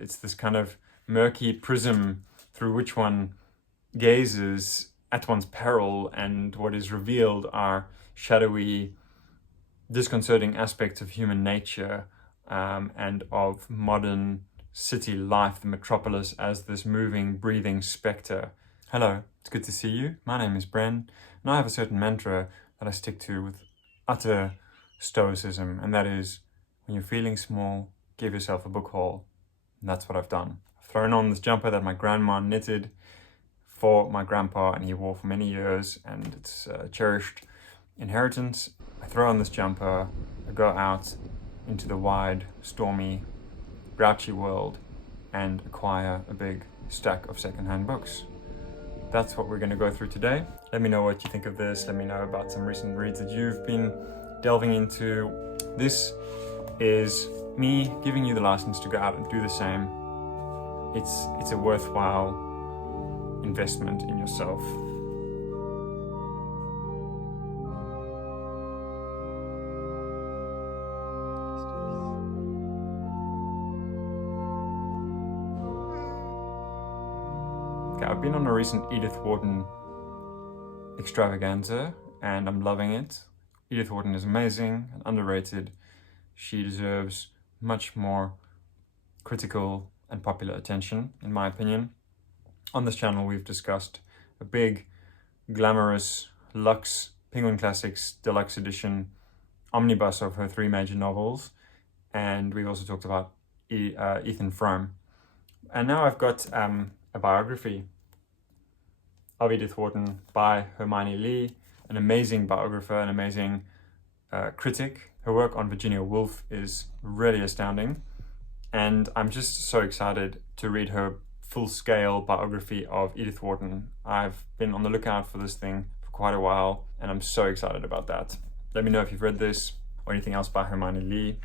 It's this kind of murky prism through which one gazes at one's peril, and what is revealed are shadowy, disconcerting aspects of human nature and of modern city life, the metropolis as this moving, breathing spectre. Hello, it's good to see you. My name is Bren, and I have a certain mantra that I stick to with utter stoicism, and that is, when you're feeling small, give yourself a book haul. And that's what I've done. I've thrown on this jumper that my grandma knitted for my grandpa, and he wore for many years, and it's a cherished inheritance. I throw on this jumper, I go out into the wide, stormy, grouchy world and acquire a big stack of secondhand books. That's what we're going to go through today. Let me know what you think of this. Let me know about some recent reads that you've been delving into. This is me giving you the license to go out and do the same. It's a worthwhile investment in yourself. Okay, I've been on a recent Edith Wharton extravaganza and I'm loving it. Edith Wharton is amazing and underrated. She deserves much more critical and popular attention, in my opinion. On this channel, we've discussed a big, glamorous, luxe Penguin Classics Deluxe Edition omnibus of her 3 major novels. And we've also talked about Ethan Frome. And now I've got a biography of Edith Wharton by Hermione Lee, an amazing biographer, an amazing critic. Her work on Virginia Woolf is really astounding, and I'm just so excited to read her full-scale biography of Edith Wharton. I've been on the lookout for this thing for quite a while, and I'm so excited about that. Let me know if you've read this or anything else by Hermione Lee.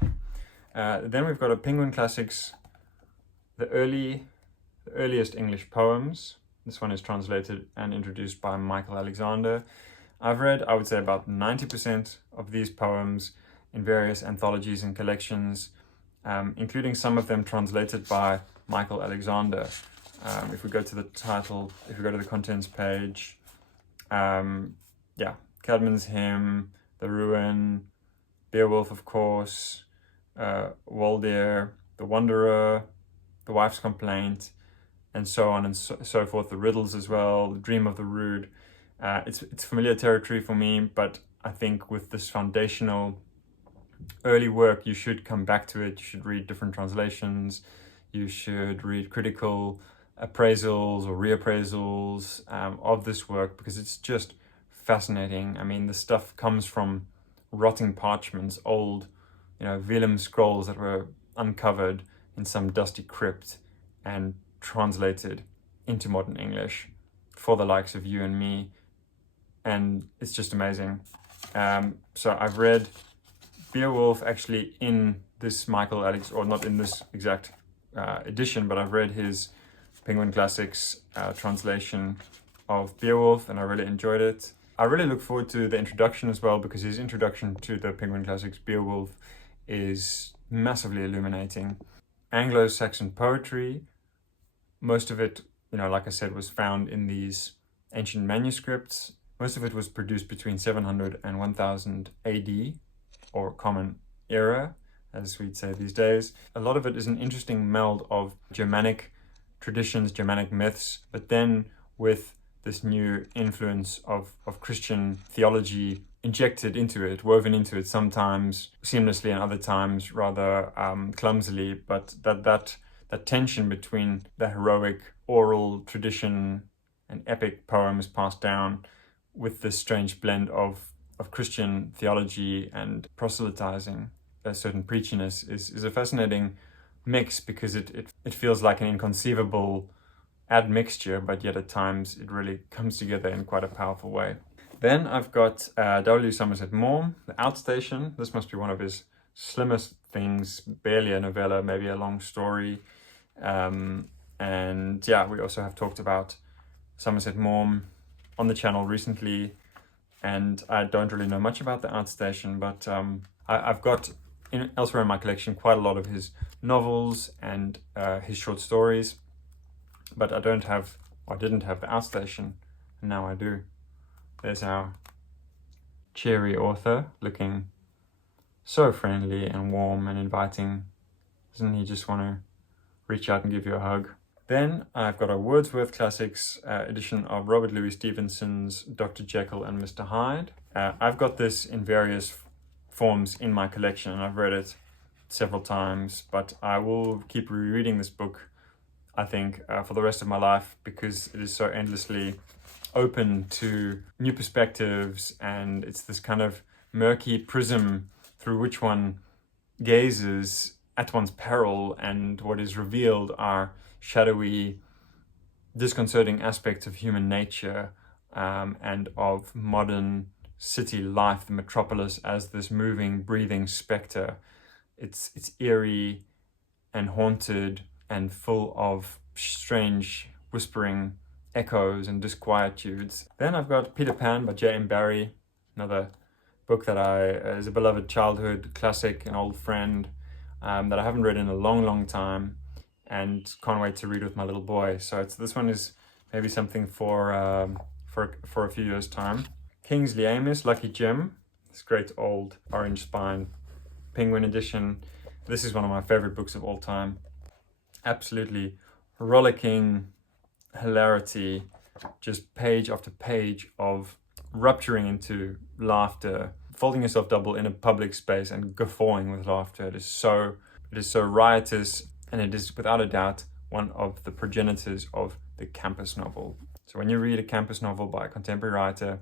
Then we've got a Penguin Classics, the earliest English poems. This one is translated and introduced by Michael Alexander. I've read, I would say, about 90% of these poems in various anthologies and collections, including some of them translated by Michael Alexander. If we go to the title, if we go to the contents page, Cadman's Hymn, The Ruin, Beowulf, of course, Waldear, The Wanderer, The Wife's Complaint, and so on and so forth, the riddles as well, The Dream of the Rood. It's familiar territory for me, but I think with this foundational early work, you should come back to it. You should read different translations. You should read critical appraisals or reappraisals of this work, because it's just fascinating. I mean, the stuff comes from rotting parchments, old, vellum scrolls that were uncovered in some dusty crypt and translated into modern English for the likes of you and me, and it's just amazing. So I've read Beowulf actually in this Michael Alex, or not in this exact edition, but I've read his Penguin Classics translation of Beowulf, and I really enjoyed it. I really look forward to the introduction as well, because his introduction to the Penguin Classics Beowulf is massively illuminating. Anglo-Saxon poetry, most of it, like I said, was found in these ancient manuscripts. Most of it was produced between 700 and 1000 AD, or Common Era, as we'd say these days. A lot of it is an interesting meld of Germanic traditions, Germanic myths, but then with this new influence of Christian theology injected into it, woven into it, sometimes seamlessly and other times rather clumsily, but that tension between the heroic oral tradition and epic poems passed down with this strange blend of Christian theology and proselytizing, a certain preachiness, is a fascinating mix, because it feels like an inconceivable admixture, but yet at times it really comes together in quite a powerful way. Then I've got W. Somerset Maugham, The Outstation. This must be one of his slimmest things, barely a novella, maybe a long story. And yeah, we also have talked about Somerset Maugham on the channel recently, and I don't really know much about The Outstation, but I've got elsewhere in my collection quite a lot of his novels and his short stories, but I didn't have the outstation, and now I do. There's our cheery author, looking so friendly and warm and inviting. Doesn't he just want to reach out and give you a hug? Then I've got a Wordsworth Classics edition of Robert Louis Stevenson's Dr. Jekyll and Mr. Hyde. I've got this in various forms in my collection, and I've read it several times, but I will keep rereading this book, I think, for the rest of my life, because it is so endlessly open to new perspectives, and it's this kind of murky prism through which one gazes at one's peril, and what is revealed are shadowy, disconcerting aspects of human nature, and of modern city life, the metropolis as this moving, breathing spectre. It's eerie and haunted and full of strange whispering echoes and disquietudes. Then I've got Peter Pan by J.M. Barrie, another book that is a beloved childhood classic, an old friend that I haven't read in a long time, and can't wait to read with my little boy. So this one is maybe something for a few years' time. Kingsley Amis, Lucky Jim, this great old orange spine Penguin edition. This is one of my favorite books of all time. Absolutely rollicking hilarity, just page after page of rupturing into laughter, folding yourself double in a public space and guffawing with laughter. It is so riotous, and it is without a doubt one of the progenitors of the campus novel. So when you read a campus novel by a contemporary writer,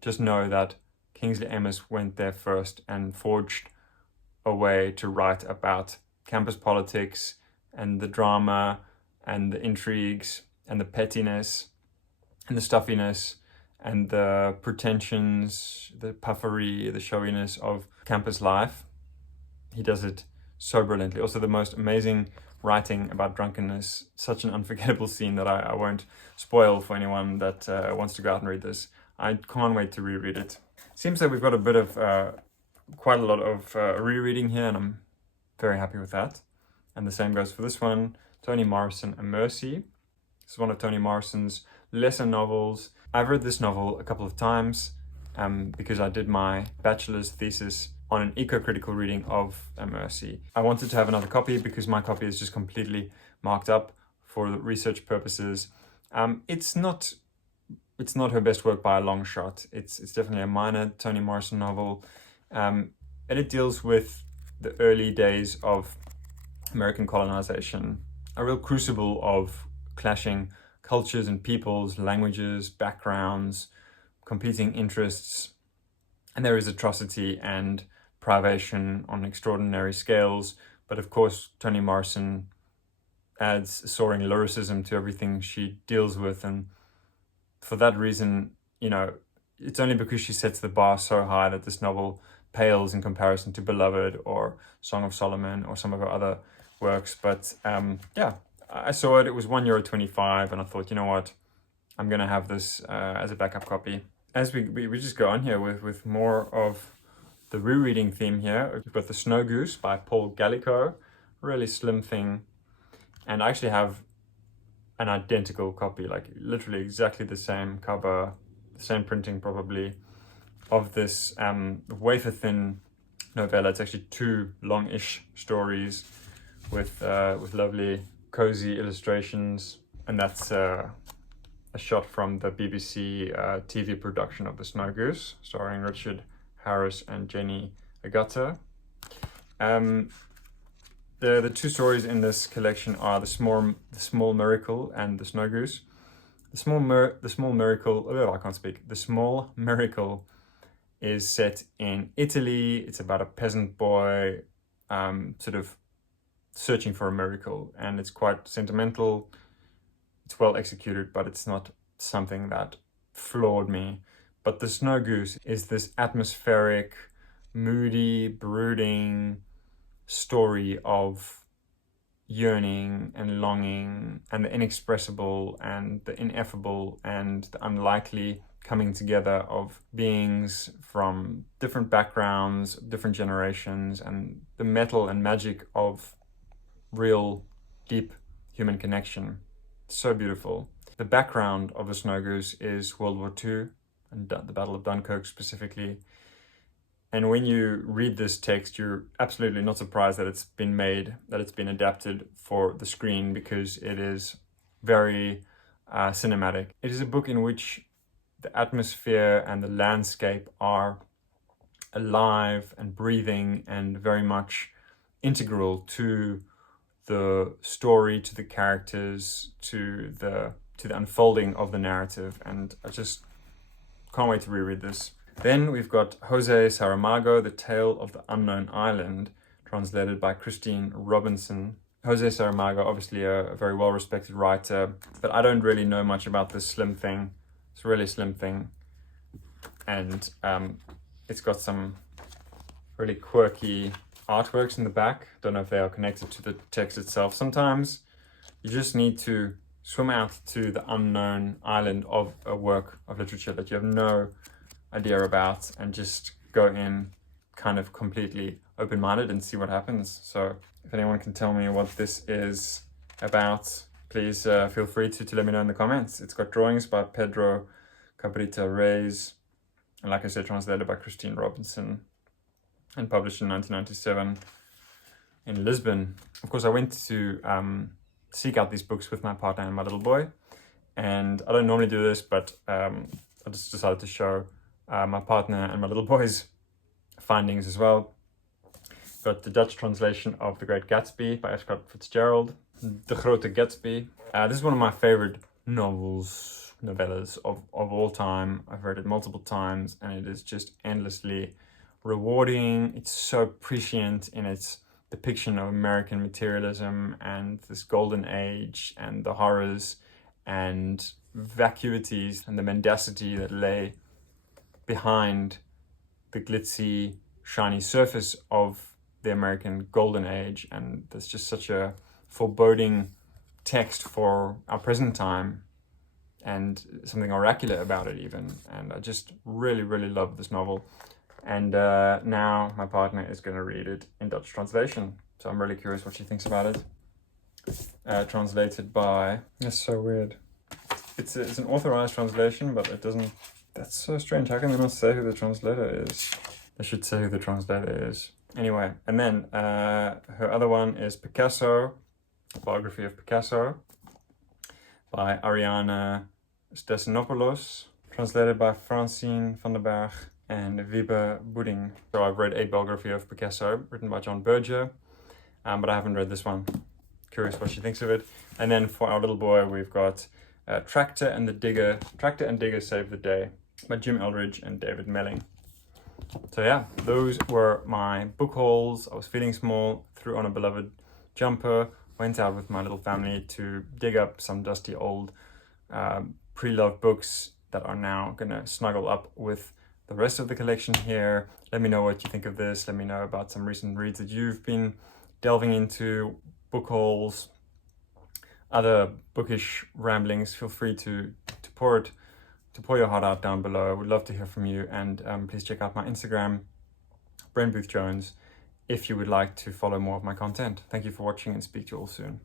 just know that Kingsley Amis went there first and forged a way to write about campus politics and the drama and the intrigues and the pettiness and the stuffiness and the pretensions, the puffery, the showiness of campus life. He does it so brilliantly. Also the most amazing writing about drunkenness, such an unforgettable scene that I won't spoil for anyone that wants to go out and read this. I can't wait to reread it. Seems that we've got a bit of, quite a lot of rereading here, and I'm very happy with that. And the same goes for this one, Toni Morrison, A Mercy. This is one of Toni Morrison's lesser novels. I've read this novel a couple of times because I did my bachelor's thesis on an eco-critical reading of A Mercy. I wanted to have another copy because my copy is just completely marked up for the research purposes. It's not her best work by a long shot. It's definitely a minor Toni Morrison novel, and it deals with the early days of American colonization, a real crucible of clashing cultures and peoples, languages, backgrounds, competing interests, and there is atrocity and privation on extraordinary scales. But of course, Toni Morrison adds soaring lyricism to everything she deals with, and for that reason, it's only because she sets the bar so high that this novel pales in comparison to Beloved or Song of Solomon or some of her other works. But yeah, I saw it. It was €1.25, and I thought, you know what, I'm gonna have this as a backup copy. As we just go on here with more of the rereading theme here. We've got The Snow Goose by Paul Gallico, really slim thing, and I actually have an identical copy, like literally exactly the same cover, the same printing probably, of this wafer thin novella. It's actually 2 long-ish stories with lovely cozy illustrations, and that's a shot from the BBC TV production of The Snow Goose, starring Richard Harris and Jenny Agutter. The 2 stories in this collection are the Small Miracle and The Snow Goose. The Small Miracle is set in Italy. It's about a peasant boy sort of searching for a miracle, and it's quite sentimental. It's well executed, but it's not something that floored me. But The Snow Goose is this atmospheric, moody, brooding story of yearning and longing and the inexpressible and the ineffable and the unlikely coming together of beings from different backgrounds, different generations, and the metal and magic of real, deep human connection. So beautiful. The background of The Snow Goose is World War II, and the Battle of Dunkirk specifically. And when you read this text, you're absolutely not surprised that it's been made, that it's been adapted for the screen, because it is very cinematic. It is a book in which the atmosphere and the landscape are alive and breathing and very much integral to the story, to the characters, to the unfolding of the narrative. And I just can't wait to reread this. Then we've got Jose Saramago, The Tale of the Unknown Island, translated by Christine Robinson. Jose Saramago, obviously a very well-respected writer, but I don't really know much about this slim thing. It's a really slim thing. And it's got some really quirky artworks in the back. Don't know if they are connected to the text itself. Sometimes you just need to swim out to the unknown island of a work of literature that you have no idea about, and just go in kind of completely open-minded and see what happens. So if anyone can tell me what this is about, please feel free to let me know in the comments. It's got drawings by Pedro Cabrita Reyes, and like I said, translated by Christine Robinson and published in 1997 in Lisbon. Of course, I went to seek out these books with my partner and my little boy, and I don't normally do this, but I just decided to show my partner and my little boy's findings as well. Got the Dutch translation of The Great Gatsby by F. Scott Fitzgerald. De Grote Gatsby. This is one of my favorite novellas of all time. I've read it multiple times, and it is just endlessly rewarding. It's so prescient in its depiction of American materialism and this golden age and the horrors and vacuities and the mendacity that lay behind the glitzy, shiny surface of the American golden age. And there's just such a foreboding text for our present time, and something oracular about it even. And I just really, really love this novel. And now my partner is going to read it in Dutch translation. So I'm really curious what she thinks about it. Translated by... That's so weird. It's an authorized translation, but it doesn't... That's so strange. How can they not say who the translator is? They should say who the translator is. Anyway, and then her other one is Picasso, a biography of Picasso by Ariana Stesanopoulos, translated by Francine van der Berg and Wiebe Boeding. So I've read a biography of Picasso written by John Berger, but I haven't read this one. Curious what she thinks of it. And then for our little boy, we've got Tractor and Digger Save the Day by Jim Eldridge and David Melling. So yeah, those were my book hauls. I was feeling small, threw on a beloved jumper, went out with my little family to dig up some dusty old pre-loved books that are now gonna snuggle up with the rest of the collection here. Let me know what you think of this. Let me know about some recent reads that you've been delving into, book hauls, other bookish ramblings. Feel free to pour your heart out down below. I would love to hear from you. And please check out my Instagram, brenboothjones, if you would like to follow more of my content. Thank you for watching, and speak to you all soon.